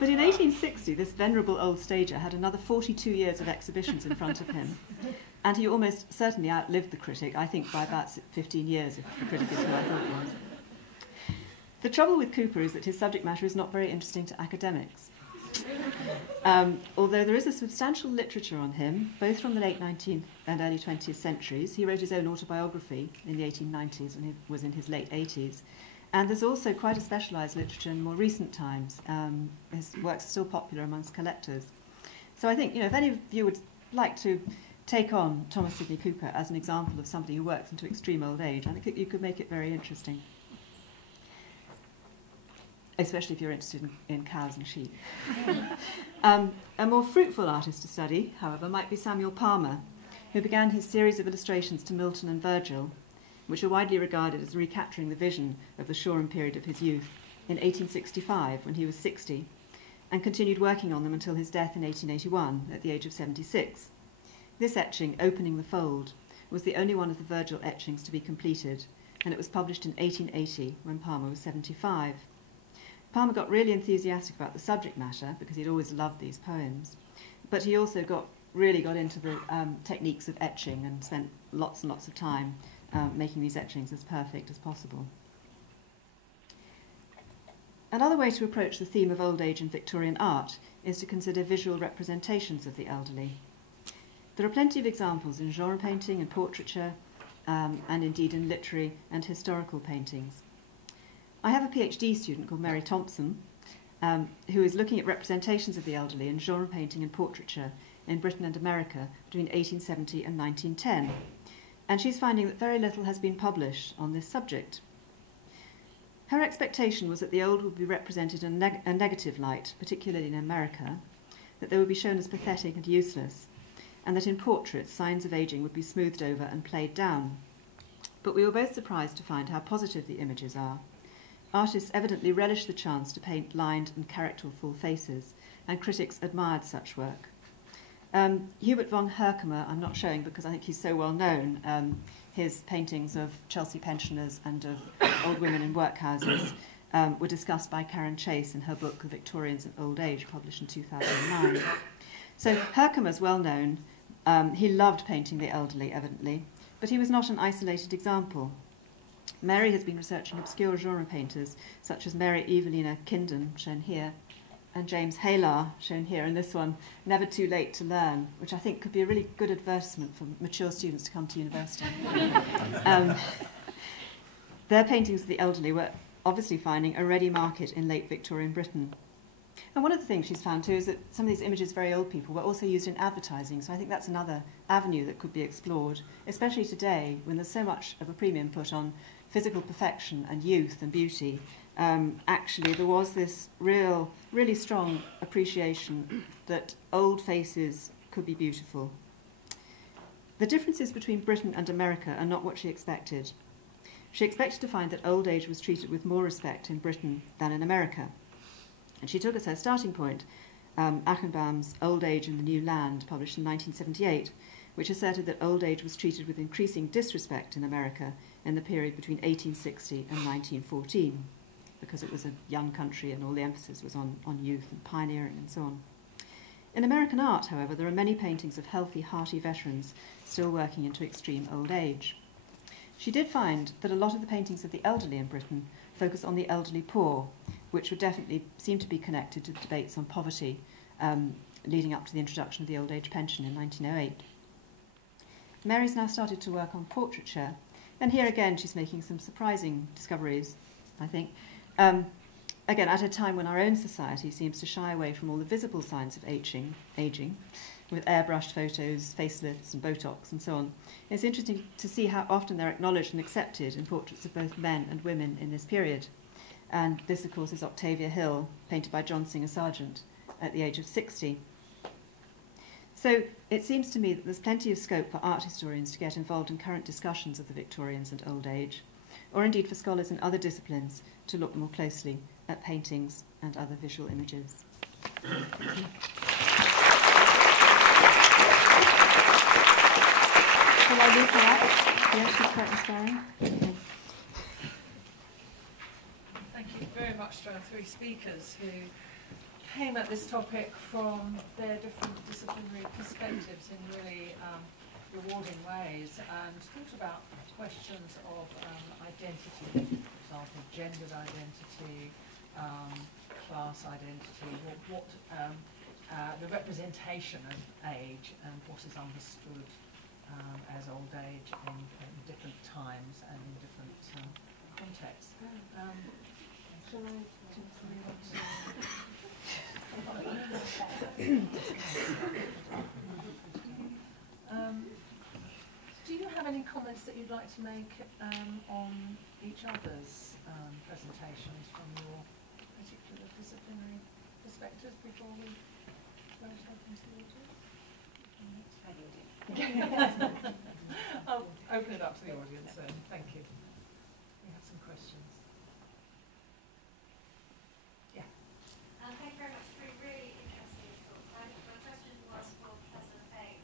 But in 1860, this venerable old stager had another 42 years of exhibitions in front of him. And he almost certainly outlived the critic, I think by about 15 years, if the critic is who I thought he was. The trouble with Cooper is that his subject matter is not very interesting to academics. Although there is a substantial literature on him, both from the late 19th and early 20th centuries. He wrote his own autobiography in the 1890s and he was in his late 80s. And there's also quite a specialised literature in more recent times. His works are still popular amongst collectors. So I think, if any of you would like to take on Thomas Sidney Cooper as an example of somebody who works into extreme old age, I think that you could make it very interesting. Especially if you're interested in cows and sheep. A more fruitful artist to study, however, might be Samuel Palmer, who began his series of illustrations to Milton and Virgil, which are widely regarded as recapturing the vision of the Shoreham period of his youth, in 1865, when he was 60, and continued working on them until his death in 1881, at the age of 76. This etching, Opening the Fold, was the only one of the Virgil etchings to be completed, and it was published in 1880, when Palmer was 75. Palmer got really enthusiastic about the subject matter because he'd always loved these poems, but he also really got into the techniques of etching and spent lots and lots of time making these etchings as perfect as possible. Another way to approach the theme of old age in Victorian art is to consider visual representations of the elderly. There are plenty of examples in genre painting and portraiture, and indeed in literary and historical paintings. I have a PhD student called Mary Thompson, who is looking at representations of the elderly in genre painting and portraiture in Britain and America between 1870 and 1910. And she's finding that very little has been published on this subject. Her expectation was that the old would be represented in a negative light, particularly in America, that they would be shown as pathetic and useless, and that in portraits signs of ageing would be smoothed over and played down. But we were both surprised to find how positive the images are. Artists evidently relished the chance to paint lined and characterful faces, and critics admired such work. Hubert von Herkomer, I'm not showing because I think he's so well known, his paintings of Chelsea pensioners and of old women in workhouses were discussed by Karen Chase in her book The Victorians and Old Age, published in 2009. So Herkomer's well known. He loved painting the elderly, evidently, but he was not an isolated example. Mary has been researching obscure genre painters, such as Mary Evelina Kindon, shown here, and James Haylar, shown here, and this one, Never Too Late to Learn, which I think could be a really good advertisement for mature students to come to university. Their paintings of the elderly were obviously finding a ready market in late Victorian Britain. And one of the things she's found too is that some of these images of very old people were also used in advertising, so I think that's another avenue that could be explored, especially today when there's so much of a premium put on physical perfection and youth and beauty. Actually, there was this really strong appreciation that old faces could be beautiful. The differences between Britain and America are not what she expected. She expected to find that old age was treated with more respect in Britain than in America. And she took as her starting point Achenbaum's Old Age in the New Land, published in 1978, which asserted that old age was treated with increasing disrespect in America in the period between 1860 and 1914, because it was a young country and all the emphasis was on youth and pioneering and so on. In American art, however, there are many paintings of healthy, hearty veterans still working into extreme old age. She did find that a lot of the paintings of the elderly in Britain focus on the elderly poor, which would definitely seem to be connected to debates on poverty leading up to the introduction of the old age pension in 1908. Mary's now started to work on portraiture, and here again she's making some surprising discoveries, I think. Again, at a time when our own society seems to shy away from all the visible signs of aging, with airbrushed photos, facelifts and Botox and so on. It's interesting to see how often they're acknowledged and accepted in portraits of both men and women in this period. And this, of course, is Octavia Hill, painted by John Singer Sargent at the age of 60. So it seems to me that there's plenty of scope for art historians to get involved in current discussions of the Victorians and old age, or indeed for scholars in other disciplines to look more closely at paintings and other visual images. Shall I leave her up? Yeah, she's quite inspiring. Okay. Thank you very much to our three speakers who came at this topic from their different disciplinary perspectives in really rewarding ways and thought about questions of identity, for example, gendered identity, class identity, the representation of age and what is understood as old age in different times and in different contexts. Shall I do something do you have any comments that you'd like to make on each other's presentations from your particular disciplinary perspectives before we go into the audience? I'll open it up to the audience then. Thank you. We have some questions. Yeah. Thank you very much for really interesting talk. My question was for Professor Fay.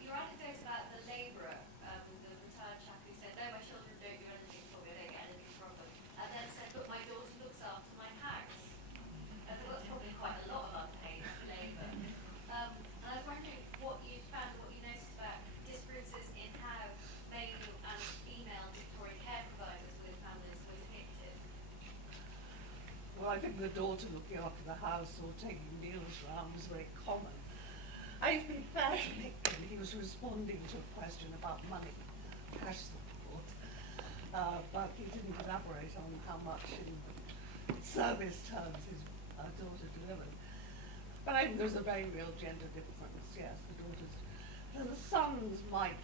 Your anecdote about the labourer, the retired chap who said, no, my children don't do anything for me, I don't get anything from them, and then said, but my daughter looks after my house. I thought that's probably quite a lot of unpaid labour. And I was wondering what you found, what you noticed about differences in how male and female Victorian care providers with families were depicted. Well, I think the daughter looking after the house or taking meals round was very common. I used to be fair to Nick when he was responding to a question about money, cash support, but he didn't elaborate on how much in service terms his daughter delivered. But I think there's a very real gender difference, yes. The sons might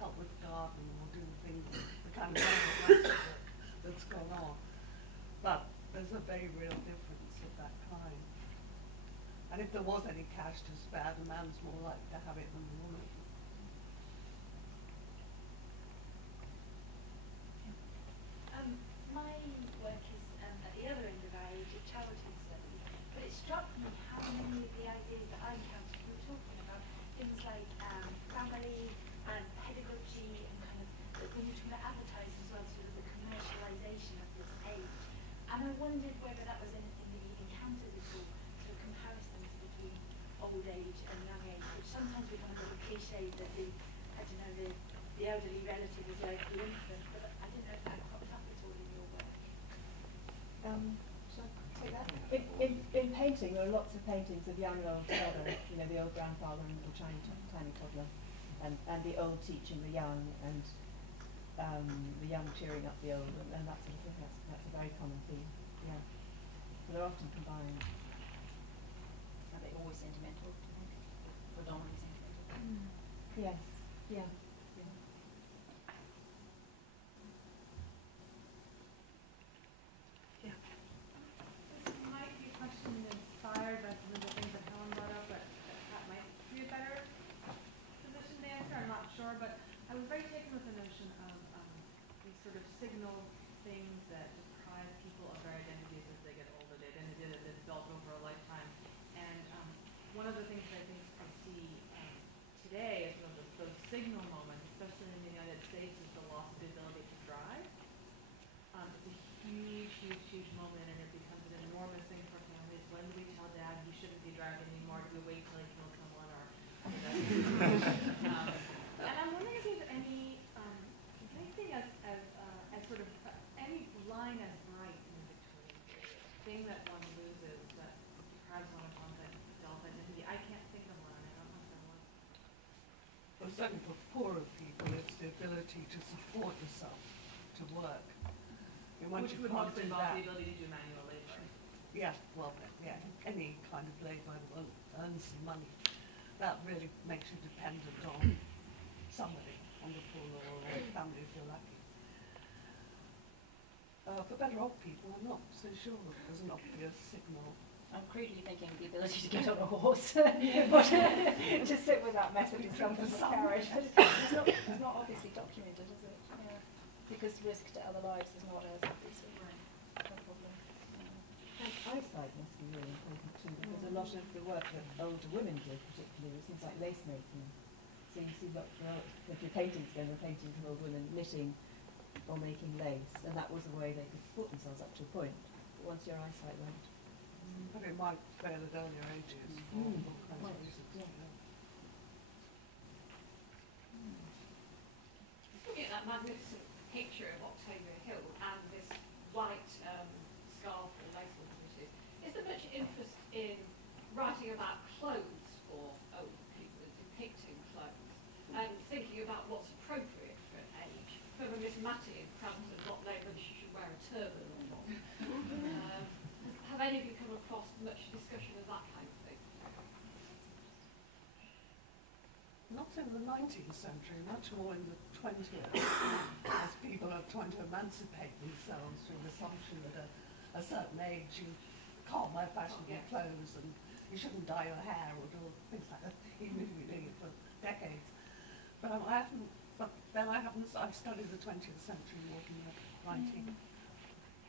help with the garden or do things, the kind of work that's gone on. But there's a very real difference of that kind. And if there was any cash to spare, the man's more likely to have it than the woman. My work is at the other end of our age, at charity study, but it struck me how many of the ideas that I encountered we were talking about, things like family and pedagogy and kind of, when you're talking about advertising as well, sort of the commercialisation of this age. And I wondered whether that was anything that you encountered at all, sort of comparisons between old age and young age, which sometimes becomes a little cliche that the elderly relative is like the infant, but I didn't know if that cropped up at all in your work. Shall I take that? In painting, there are lots of paintings of young and old together, the old grandfather and the tiny toddler, and the old teaching the young, and the young cheering up the old, and that sort of thing. That's a very common theme, yeah. But they're often combined. Are they always sentimental, do you think? Predominantly sentimental? Yes, yeah. Might be a question inspired by some of the things that Helen brought up, but that might be a better position to answer. I'm not sure, but I was very taken with the notion of these sort of signal things that deprive people of their identities as they get older. Their identity that they've developed over a lifetime. And one of the things that I think I see today as one of those signal moments, especially in the United States, is the loss of the ability to drive. It's a huge moment, and it becomes an enormous thing for families. When do we tell Dad he shouldn't be driving anymore? Do we wait till he kills someone? And I'm wondering if there's anything as sort of any line as bright in the Victorian period, thing that one loses that deprives one of one's self-identity. I can't think of one. I don't know if there was. Well, certainly for poorer people, it's the ability to support yourself, to work. Which would mostly involve the ability to do manual labor. Yeah, well, yeah, any kind of labour that will earn some money. That really makes you dependent on somebody, on the poor or a family if you're lucky. For better off people, I'm not so sure that there's an obvious signal. I'm crudely thinking the ability to get on a horse, or to sit without massive discomfort in the carriage. It's not obviously documented, is it? Yeah. Because risk to other lives is not as obviously a problem. Eyesight must be really important too, because a lot of the work that older women do, particularly, is things like lace making. So you see lots of your paintings again, the paintings of old women knitting or making lace, and that was a way they could support themselves up to a point. But once your eyesight went, But it might fail at earlier ages for all kinds of reasons. Looking at that magnificent picture of Octavia Hill and this white scarf or lace or whatever it is there much interest in writing about clothes for old people, depicting clothes, and thinking about what's appropriate for an age? Remember Miss Matty in Crampton not knowing whether she should wear a turban or not. Have any of you come across much discussion of that kind of thing? Not in the 19th century, much more in the 20th, as people are trying to emancipate themselves through the assumption that at a certain age you can't wear fashionable clothes and you shouldn't dye your hair or do things like that, even if you've been doing it for decades. But I've studied the 20th century more than the 19th.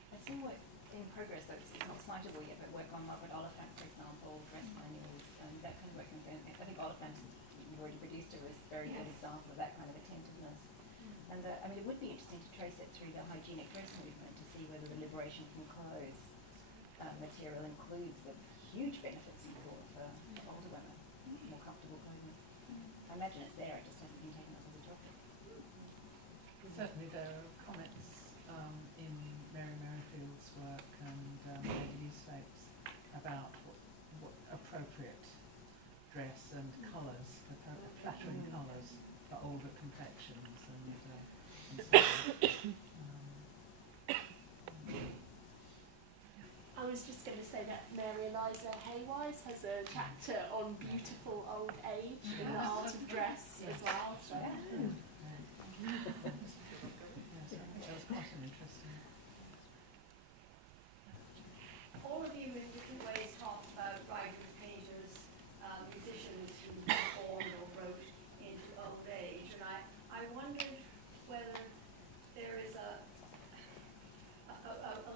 I've seen work in progress, though it's not citable yet, but work on Margaret Oliphant, for example, dress manuals, and that kind of work. I think Oliphant, you've already produced her, is a very good example of that kind of attentiveness. And I mean, it would be interesting to trace it through the hygienic dress movement to see whether the liberation from clothes material includes the huge benefits you for older women, more comfortable clothing. I imagine it's there, it just hasn't been taken up as a topic. Certainly there are comments in Mary Merrifield's work and Lady Eastlake's about what appropriate dress and colours, flattering colours for older complexions and so on. I was just going to say that Mary Eliza Haywise has a chapter on beautiful old age in the art of dress as well. So. Yes, that was quite an interesting. All of you in different ways talked about writers, painters, musicians who were born or wrote into old age, and I wondered whether there is a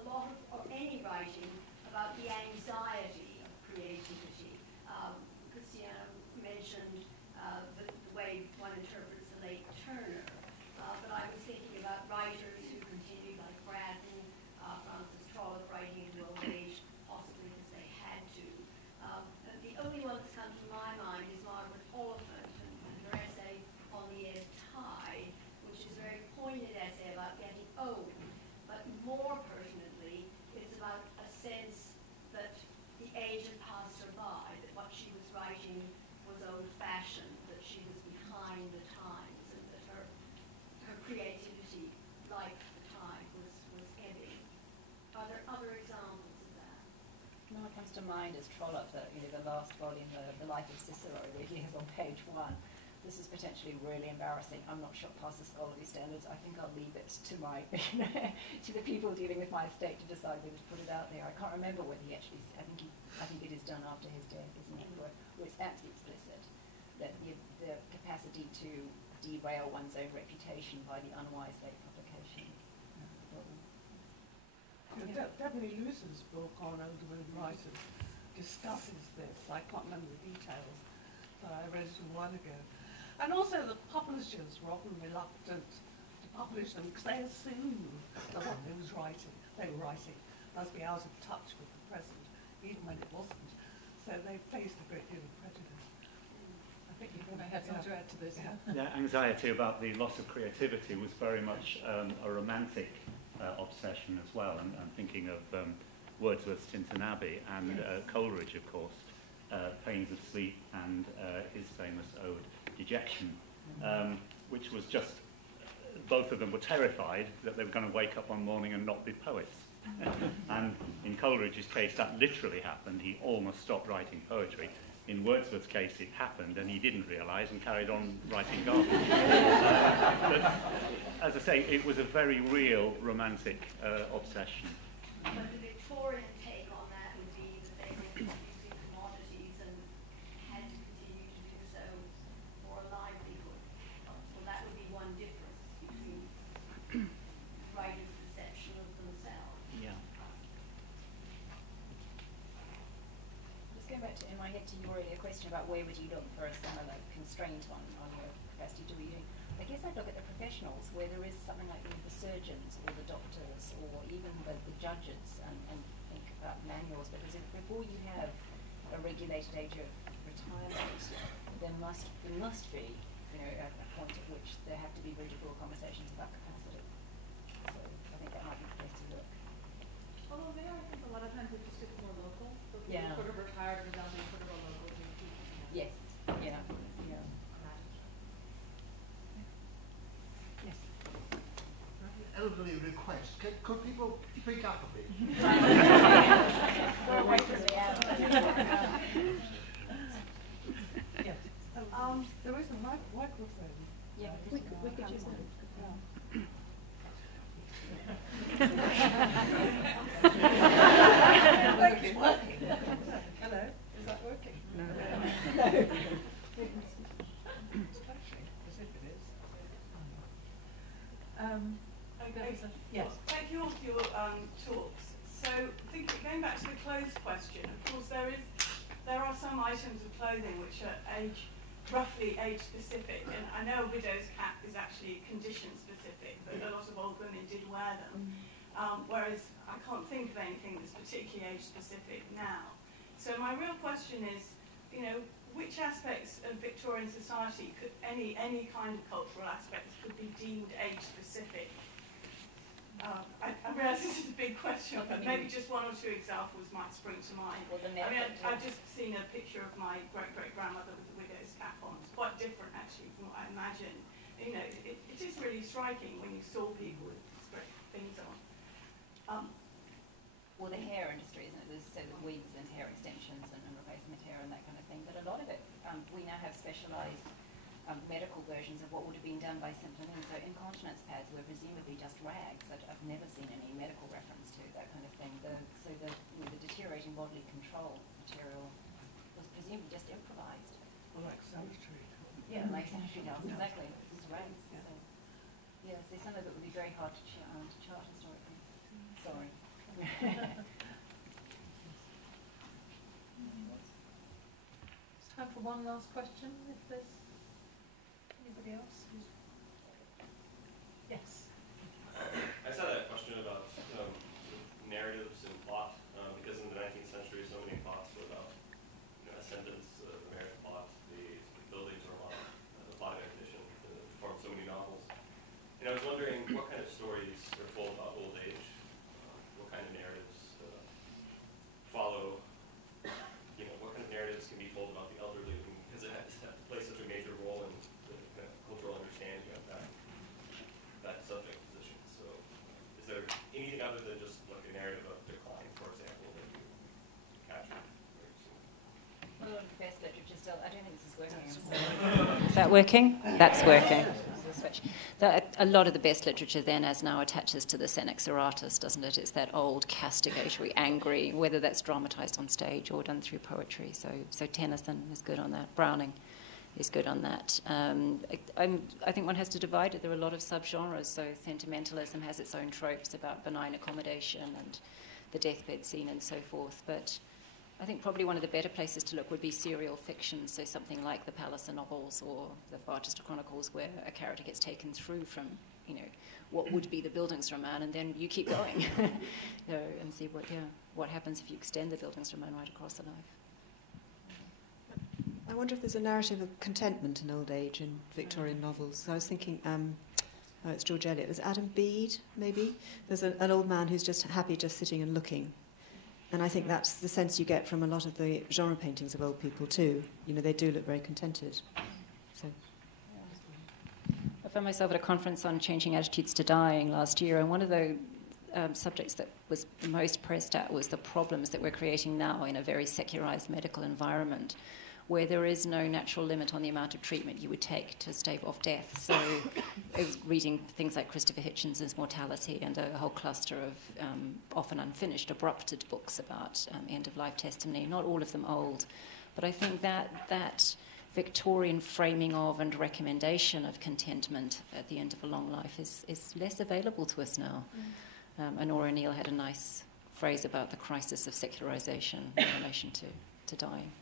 lot of, or any writing about the anxiety of creativity. Christiana mentioned the way one interprets the late Turner, but I was thinking about writers who continued, like Braddon, Francis Trollope, writing into old age, possibly because they had to. The only one that's come to my mind is Margaret Oliphant and her essay on the ebb tide, which is a very poignant essay about getting old, but more pertinently, it's about a sense that the age had passed her by, that what she was writing was old-fashioned, that she was behind the times, and that her creativity, like the tide, was ebbing. Are there other examples of that? No, what comes to mind is Trollope, the last volume, the Life of Cicero, really is on page 1. This is potentially really embarrassing. I'm not sure past the scholarly standards. I think I'll leave it to my, to the people dealing with my estate to decide whether to put it out there. I can't remember whether he actually. I think it is done after his death, isn't it? Where it's absolutely explicit that the capacity to derail one's own reputation by the unwise late publication. Debbie Lewis's book on older women writers discusses this. I can't remember the details, but I read it a while ago. And also the publishers were often reluctant to publish them because they assumed that what they were writing must be out of touch with the present, even when it wasn't. So they faced a great deal of prejudice. I think you may have something to add to this. The anxiety about the loss of creativity was very much a romantic obsession as well. And I'm thinking of Wordsworth's Tintern Abbey and Coleridge, of course, Pains of Sleep and his famous ode, Dejection, which was just, both of them were terrified that they were going to wake up one morning and not be poets. And in Coleridge's case, that literally happened. He almost stopped writing poetry. In Wordsworth's case, it happened, and he didn't realise and carried on writing garbage. But, as I say, it was a very real romantic obsession. But the Victorian take on that would be that they were obviously commodities going back to, in my head, to your earlier question about where would you look for a similar constraint on your capacity to reading. I guess I'd look at the professionals where there is something like the surgeons or the doctors or even the judges and think about manuals, because before you have a regulated age of retirement, there must be, you know, a point at which there have to be really full conversations about capacity. So I think that might be the place to look. Although there, I think a lot of times it just gets more local. So if Yeah. you're sort of retired and down there, sort of a local GP. Yes. Yeah. Yeah. Yes. Elderly request. Could people speak up a bit? We're away from the end. Yes. There is a microphone. Yeah, we could use that. It's working. Hello, is that working? No. It's flashing, as if it is. Yes. Thank you all for your talks. So, going back to the clothes question, of course there are some items of clothing which are roughly age specific, and I know a widow's cap is actually condition specific, but a lot of old women did wear them. Whereas I can't think of anything that's particularly age specific now. So my real question is, you know, which aspects of Victorian society could any kind of cultural aspects could be deemed age specific? I realise this is a big question, but maybe just one or two examples might spring to mind. Well, I mean, I've just seen a picture of my great-great-grandmother with a widow's cap on. It's quite different, actually, from what I imagined. You know, it is really striking when you saw people with these great things on. Well, the hair industry, isn't it? There's so the wigs and hair extensions and replacement hair and that kind of thing. But a lot of it, we now have specialised medical versions of what would have been done by simpler means. So incontinence pads were presumably just rags. I've never seen any medical reference to that kind of thing. The deteriorating bodily control material was presumably just improvised. Well, like sanitary. Yeah, like sanitary towels, exactly. It's rags. Yeah. So, yeah, so some of it would be very hard to chart historically. Sorry. It's time for one last question, if there's anybody else. Yes. I just had a question about narratives and plot, because in the 19th century, so many plots were about ascendance, the marriage plot, the buildings were on the plot of condition, formed so many novels. And I was wondering what kind of stories are told about old age, what kind of narratives follow, what kind of narratives can be told about the elderly, because it plays such a major role in the kind of cultural understanding of that subject position. So is there anything other than just like a narrative of decline, for example, that you captured? Well, a lot of the best literature still, I don't think this is working. Is that working? That's working. Switch. A lot of the best literature then as now attaches to the Senex Aratus, doesn't it? It's that old castigatory, angry, whether that's dramatised on stage or done through poetry. So Tennyson is good on that. Browning is good on that. I think one has to divide it. There are a lot of subgenres. So sentimentalism has its own tropes about benign accommodation and the deathbed scene and so forth. But I think probably one of the better places to look would be serial fiction, so something like the Palliser novels or the Barchester Chronicles, where a character gets taken through from, what would be the Bildungsroman, and then you keep going, and see what happens if you extend the Bildungsroman right across a life. I wonder if there's a narrative of contentment in old age in Victorian novels. So I was thinking, it's George Eliot. There's Adam Bede, maybe. There's an old man who's just happy just sitting and looking. And I think that's the sense you get from a lot of the genre paintings of old people too. They do look very contented. So. I found myself at a conference on changing attitudes to dying last year, and one of the subjects that was most pressed at was the problems that we're creating now in a very secularized medical environment, where there is no natural limit on the amount of treatment you would take to stave off death. So I was reading things like Christopher Hitchens's Mortality and a whole cluster of often unfinished, abrupted books about end-of-life testimony, not all of them old. But I think that Victorian framing of and recommendation of contentment at the end of a long life is less available to us now. And Nora Neal had a nice phrase about the crisis of secularization in relation to to dying.